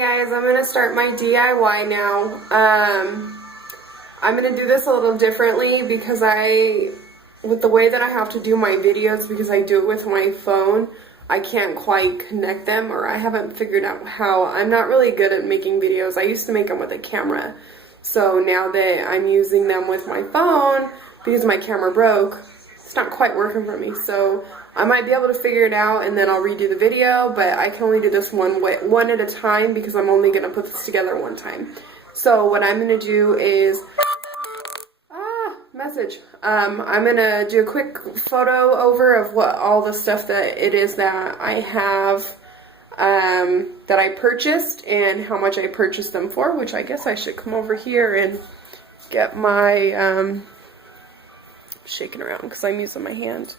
Hey guys, I'm gonna start my DIY now. I'm gonna do this a little differently because with the way that I have to do my videos, because I do it with my phone, I can't quite connect them, or I haven't figured out how. I'm not really good at making videos. I used to make them with a camera. So now that I'm using them with my phone, because my camera broke, it's not quite working for me. So I might be able to figure it out and then I'll redo the video, but I can only do this one at a time because I'm only going to put this together one time. So what I'm going to do is, I'm going to do a quick photo over of what all the stuff that it is that I have, that I purchased and how much I purchased them for, which I guess I should come over here and get my, shaking around because I'm using my hand.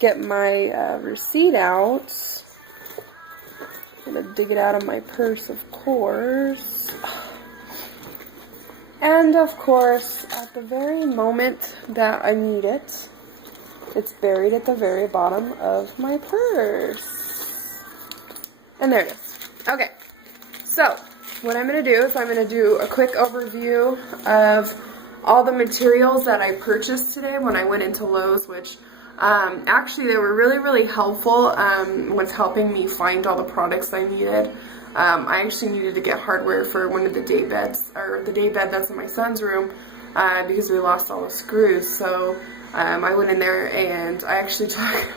Get my receipt out. I'm gonna dig it out of my purse, of course. And of course, at the very moment that I need it, it's buried at the very bottom of my purse. And there it is. Okay, so what I'm gonna do is I'm gonna do a quick overview of all the materials that I purchased today when I went into Lowe's, which actually they were really helpful with helping me find all the products I needed. I actually needed to get hardware for one of the day beds, or the day bed that's in my son's room, because we lost all the screws. So I went in there and I actually took,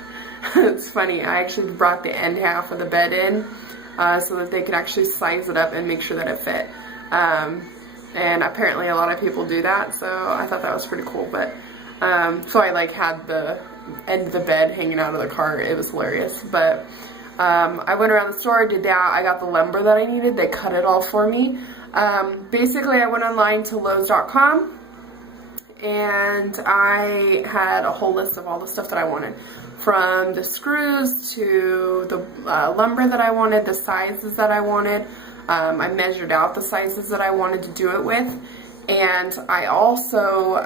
it's funny, I actually brought the end half of the bed in so that they could actually size it up and make sure that it fit. And apparently a lot of people do that, so I thought that was pretty cool. But so I like had the end of the bed hanging out of the car. It was hilarious. But I went around the store, did that. I got the lumber that I needed. They cut it all for me. Basically, I went online to Lowes.com and I had a whole list of all the stuff that I wanted, from the screws to the lumber that I wanted, the sizes that I wanted. I measured out the sizes that I wanted to do it with, and I also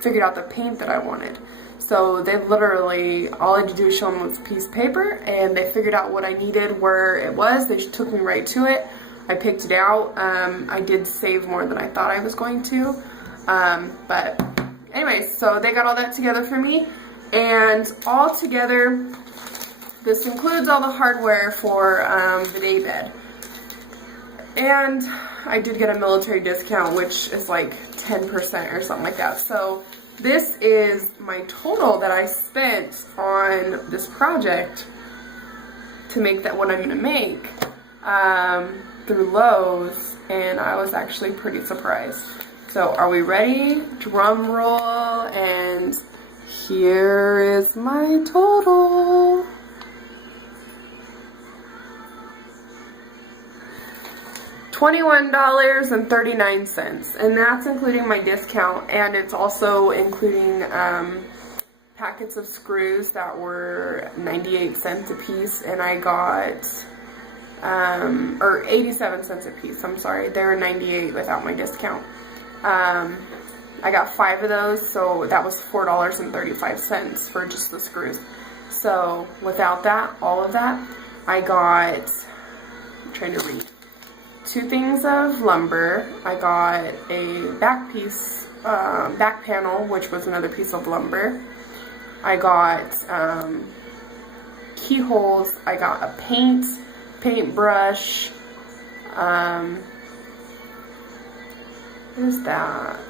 figured out the paint that I wanted. So they literally, all I had to do was show them was a piece of paper, and they figured out what I needed, where it was. They took me right to it. I picked it out. I did save more than I thought I was going to. But anyways, so they got all that together for me, and all together, this includes all the hardware for the day bed. And I did get a military discount, which is like 10% or something like that. So this is my total that I spent on this project to make that what I'm going to make through Lowe's. And I was actually pretty surprised. So are we ready? Drum roll. And here is my total. $21.39, and that's including my discount, and it's also including packets of screws that were 98 cents a piece, and I got or 87 cents a piece. I'm sorry, they were 98 without my discount. I got 5 of those, so that was $4.35 for just the screws. So without that, all of that, I got, I'm trying to read, 2 things of lumber. I got a back piece, back panel, which was another piece of lumber. I got keyholes. I got a paintbrush. What is that?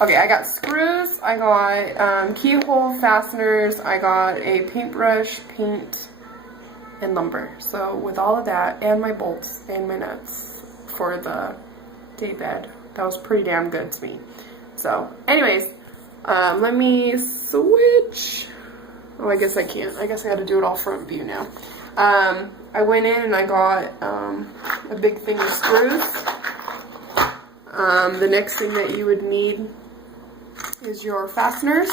Okay, I got screws. I got keyhole fasteners. I got a paintbrush, paint, and lumber. So with all of that, and my bolts and my nuts for the day bed, that was pretty damn good to me. So anyways, let me switch. Oh, I guess I can't. I guess I got to do it all front view now. I went in and I got a big thing of screws. The next thing that you would need is your fasteners,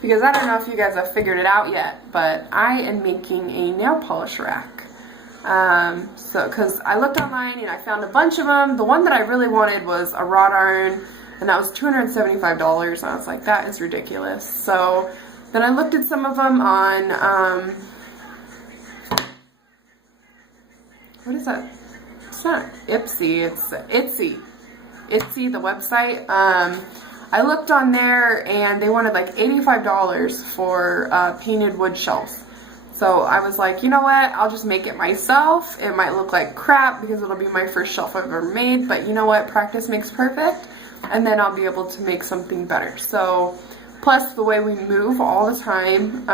because I don't know if you guys have figured it out yet, but I am making a nail polish rack. Because I looked online and I found a bunch of them. The one that I really wanted was a wrought iron, and that was $275, and I was like, that is ridiculous. So then I looked at some of them on what is that? It's not Ipsy, it's Itsy. Itsy, the website. I looked on there and they wanted like $85 for painted wood shelves. So I was like, you know what, I'll just make it myself. It might look like crap because it'll be my first shelf I've ever made, but you know what, practice makes perfect, and then I'll be able to make something better. So, plus the way we move all the time,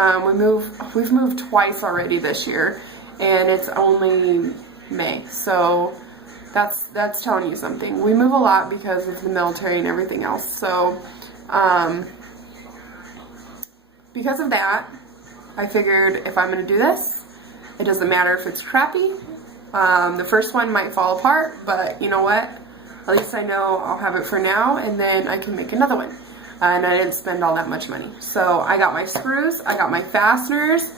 we've moved twice already this year, and it's only May, so that's telling you something. We move a lot because of the military and everything else, so because of that, I figured if I'm going to do this, it doesn't matter if it's crappy. The first one might fall apart, but you know what? At least I know I'll have it for now, and then I can make another one. And I didn't spend all that much money. So I got my screws, I got my fasteners.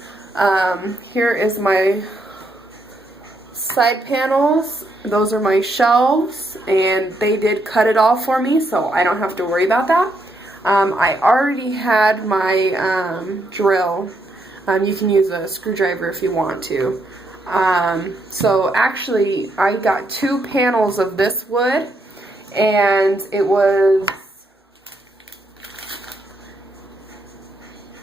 Here is my side panels. Those are my shelves, and they did cut it all for me, so I don't have to worry about that. I already had my drill. You can use a screwdriver if you want to. So actually, I got 2 panels of this wood, and it was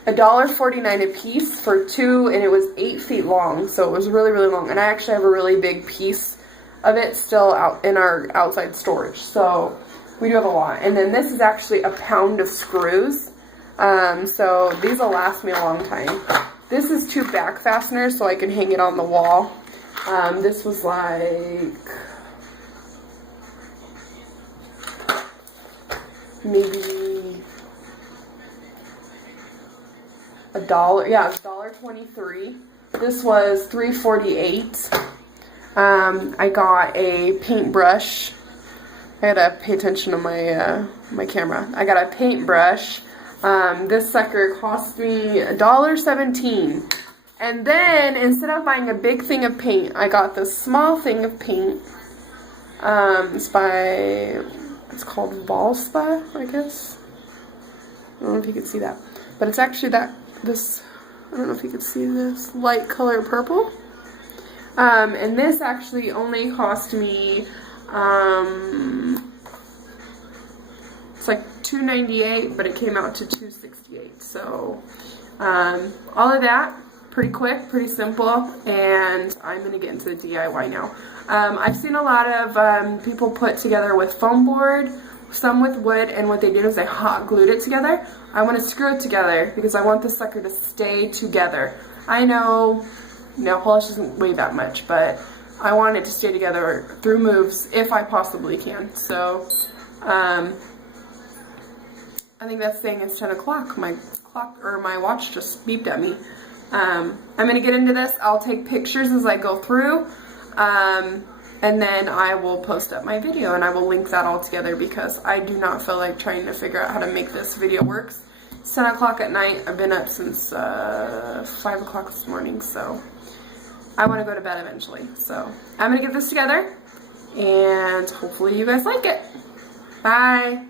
$1.49 a piece for 2, and it was 8 feet long, so it was really, really long. And I actually have a really big piece of it still out in our outside storage, so we do have a lot. And then this is actually a pound of screws, so these will last me a long time. This is 2 back fasteners, so I can hang it on the wall. This was like maybe $1, yeah, $1.23. This was $3.48. I got a paintbrush. I gotta pay attention to my my camera. I got a paintbrush. This sucker cost me $1.17. And then instead of buying a big thing of paint, I got this small thing of paint. It's called Valspa, I guess. I don't know if you can see that, but it's actually I don't know if you can see this light color purple. And this actually only cost me, it's like $2.98, but it came out to $2.68. So, all of that, pretty quick, pretty simple, and I'm going to get into the DIY now. I've seen a lot of people put together with foam board, some with wood, and what they did is they hot glued it together. I want to screw it together because I want this sucker to stay together. I know nail polish doesn't weigh that much, but I want it to stay together through moves if I possibly can. So, I think that's saying it's 10 o'clock. My clock or my watch just beeped at me. I'm going to get into this. I'll take pictures as I go through. And then I will post up my video, and I will link that all together because I do not feel like trying to figure out how to make this video work. It's 10 o'clock at night. I've been up since 5 o'clock this morning, so I want to go to bed eventually. So I'm going to get this together, and hopefully you guys like it. Bye.